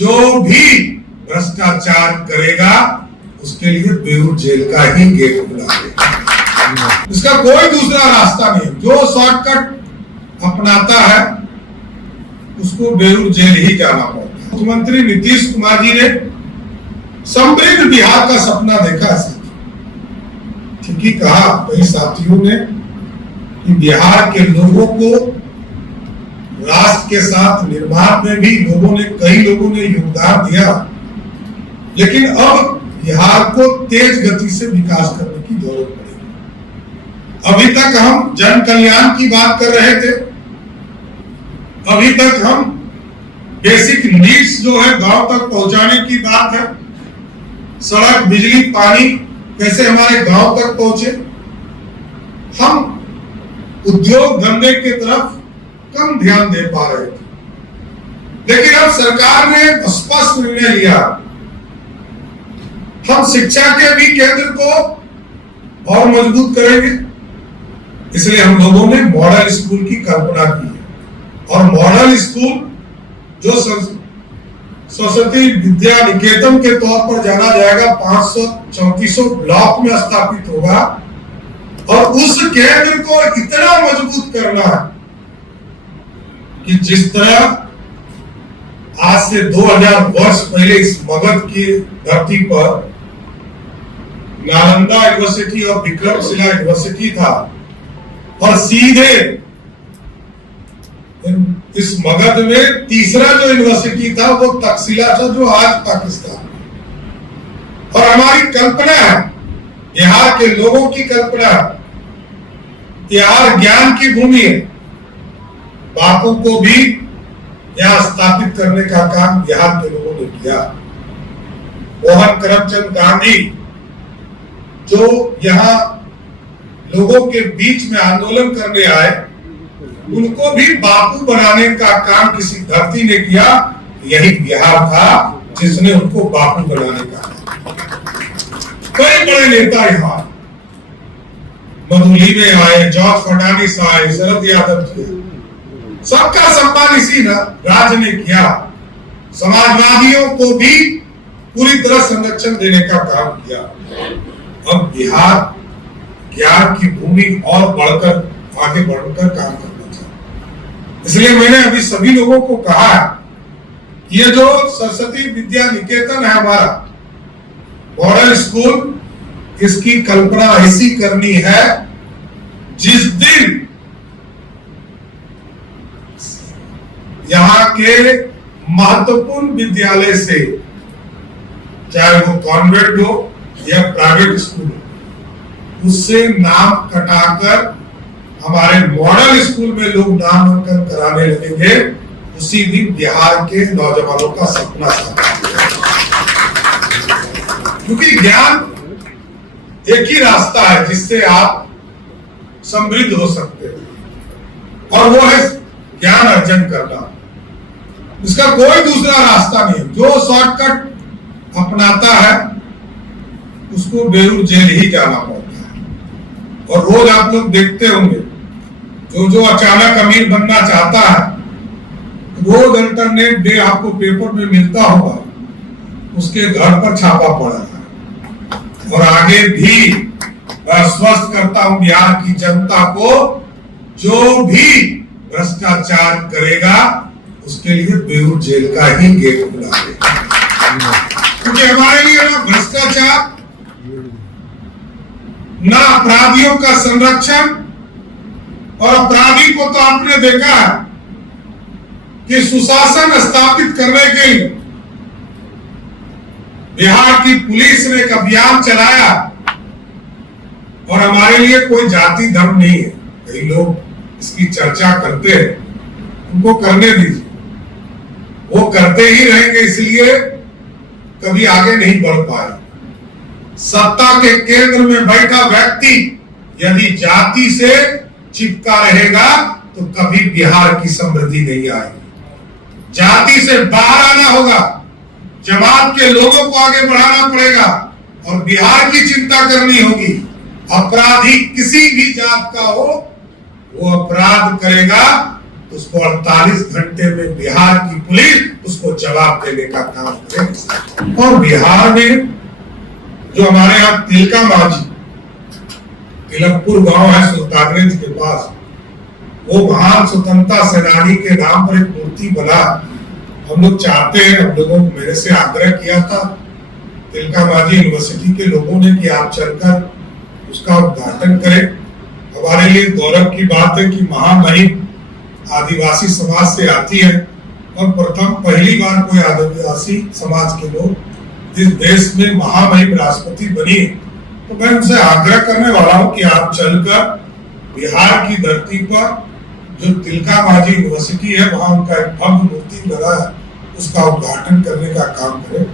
जो भी भ्रष्टाचार करेगा उसके लिए बेऊर जेल का ही गेट खुला है। इसका कोई दूसरा रास्ता नहीं। जो शॉर्टकट अपनाता है उसको बेऊर जेल ही जाना पड़ता है। मुख्यमंत्री नीतीश कुमार जी ने समृद्ध बिहार का सपना देखा। ठीक ही कहा कई साथियों ने कि बिहार के लोगों को राष्ट्र के साथ निर्माण में भी कई लोगों ने योगदान दिया, लेकिन अब बिहार को तेज गति से विकास करने की जरूरत पड़ेगी। अभी तक हम जन कल्याण की बात कर रहे थे, अभी तक हम बेसिक नीड्स जो है गांव तक पहुंचाने की बात है, सड़क बिजली पानी कैसे हमारे गांव तक पहुंचे। हम उद्योग धंधे की तरफ कम ध्यान दे पा रहे थे, लेकिन अब सरकार ने स्पष्ट निर्णय लिया हम शिक्षा के भी केंद्र को और मजबूत करेंगे। इसलिए हम लोगों ने मॉडल स्कूल की कल्पना की है और मॉडल स्कूल जो सरस्वती विद्या निकेतन के तौर पर जाना जाएगा 500-3400 ब्लॉक में स्थापित होगा और उस केंद्र को इतना मजबूत करना है कि जिस तरह आज से 2000 वर्ष पहले इस मगध की धरती पर नालंदा यूनिवर्सिटी और विक्रमशिला यूनिवर्सिटी था और सीधे इस मगध में तीसरा जो यूनिवर्सिटी था वो तक्षशिला था जो आज पाकिस्तान। और हमारी कल्पना है, बिहार के लोगों की कल्पना, बिहार ज्ञान की भूमि है। बापू को भी यहाँ स्थापित करने का काम बिहार के लोगों ने किया। मोहन करमचंद गांधी जो यहाँ लोगों के बीच में आंदोलन करने आए, उनको भी बापू बनाने का काम किसी धरती ने किया। यही बिहार था जिसने उनको बापू बनाने का। कई बड़े नेता यहाँ मधुली में आए, जॉर्ज फर्नांडिस आए, शरद यादव थे, सबका सम्मान इसी राज्य ने किया। समाजवादियों को भी पूरी तरह संरक्षण देने का काम किया। अब बिहार ज्ञान की भूमि और बढ़कर आगे बढ़कर काम करना चाहिए। इसलिए मैंने अभी सभी लोगों को कहा ये जो सरस्वती विद्या निकेतन है हमारा मॉडल स्कूल, इसकी कल्पना ऐसी करनी है जिस दिन यहाँ के महत्वपूर्ण विद्यालय से, चाहे वो कॉन्वेंट हो या प्राइवेट स्कूल, उससे नाम कटाकर हमारे मॉडल स्कूल में लोग नामांकन कराने लगेंगे। उसी दिन बिहार के नौजवानों का सपना साकार होगा। क्योंकि ज्ञान एक ही रास्ता है जिससे आप समृद्ध हो सकते हैं और वो है ज्ञान अर्जन करना। इसका कोई दूसरा रास्ता नहीं। जो शॉर्टकट अपनाता है उसको बेऊर जेल ही जाना पड़ता है। और रोज आप लोग देखते होंगे जो अचानक अमीर बनना चाहता है, रोज इंटरनेट डे आपको पेपर में मिलता होगा, उसके घर पर छापा पड़ा है। और आगे भी आश्वस्त करता हूं बिहार की जनता को, जो भी भ्रष्टाचार करेगा उसके लिए बेऊर जेल का ही गेट खुला है। क्योंकि हमारे लिए ना भ्रष्टाचार, ना अपराधियों का संरक्षण, और अपराधी को तो आपने देखा है कि सुशासन स्थापित करने के लिए बिहार की पुलिस ने एक अभियान चलाया। और हमारे लिए कोई जाति धर्म नहीं है। कई लोग इसकी चर्चा करते हैं, उनको करने दीजिए, वो करते ही रहेंगे, इसलिए कभी आगे नहीं बढ़ पाए। सत्ता के केंद्र में बैठा व्यक्ति यदि जाति से चिपका रहेगा तो कभी बिहार की समृद्धि नहीं आएगी। जाति से बाहर आना होगा, जमात के लोगों को आगे बढ़ाना पड़ेगा और बिहार की चिंता करनी होगी। अपराधी किसी भी जात का हो, वो अपराध करेगा उसको 48 घंटे में बिहार की पुलिस उसको जवाब देने का काम करे। और बिहार में जो हमारे यहाँ तिलका मांझी, तिलकपुर गांव है सुल्तानगंज के पास, वो महान स्वतंत्रता सेनानी के नाम पर एक मूर्ति बना। हम लोग चाहते हैं, हम लोगों ने मेरे से आग्रह किया था तिलका मांझी यूनिवर्सिटी के लोगों ने कि आप चलकर उसका उद्घाटन करें। हमारे लिए गौरव की बात है कि महामहिम आदिवासी समाज से आती है और प्रथम पहली बार कोई आदिवासी समाज के लोग इस देश में महामहिम राष्ट्रपति बनी। तो मैं उनसे आग्रह करने वाला हूं कि आप चलकर बिहार की धरती पर जो तिलका मांझी यूनिवर्सिटी है वहां उनका एक भव्य मूर्ति लगा है, उसका उद्घाटन करने का काम करें।